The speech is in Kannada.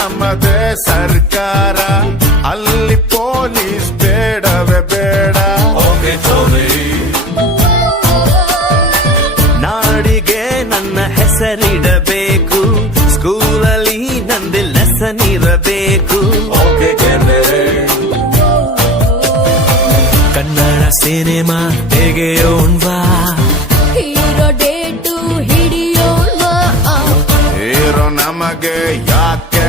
ನಮ್ಮದೇ ಸರ್ಕಾರ, ಅಲ್ಲಿ ಪೊಲೀಸ್ ಬೇಡವೇ ಬೇಡ. ನಾಡಿಗೆ ನನ್ನ ಹೆಸರಿಡಬೇಕು, ಸ್ಕೂಲಲ್ಲಿ ನಂದು ಲೆಸನ್ ಇರಬೇಕು. Kannada cinema ತೆಗೆಯೋಣ್ವಾ, hero date ಹಿಡಿಯೋಣ. Hero ನಮಗೆ ಯಾಕೆ